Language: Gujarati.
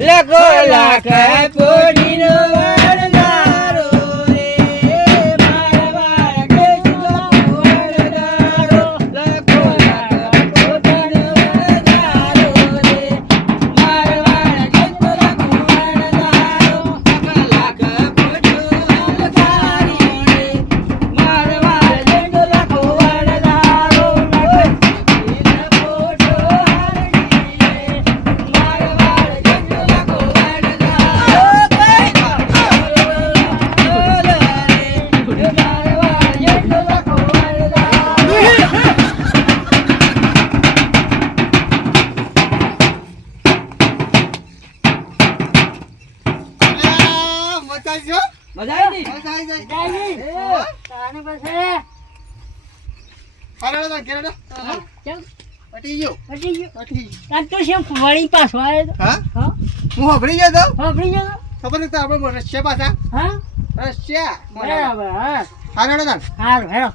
લખો લાખ પોડીનો વરદારો રે મારવા કેસુ લખો વરદારો લખો લાખ પોડીનો વરદારો રે મારવા કેસુ લખો વરદારો લખો લાખ પોડીનો વરદારી રે મારવા કેસુ લખો વરદારો મજા આવી તાને પછી હાલો તો ઘેર ચાલ પટી ગયો પટી ગયો પટી તાન તો શેમ વળી પાછો આવ્યો તો હા હા હું હબળી ગયો તો સાંભળી ગયો ખબર નથી આપણે રશિયા પાછા હા રશિયા બરાબર હા હાલો તો હારું હેરો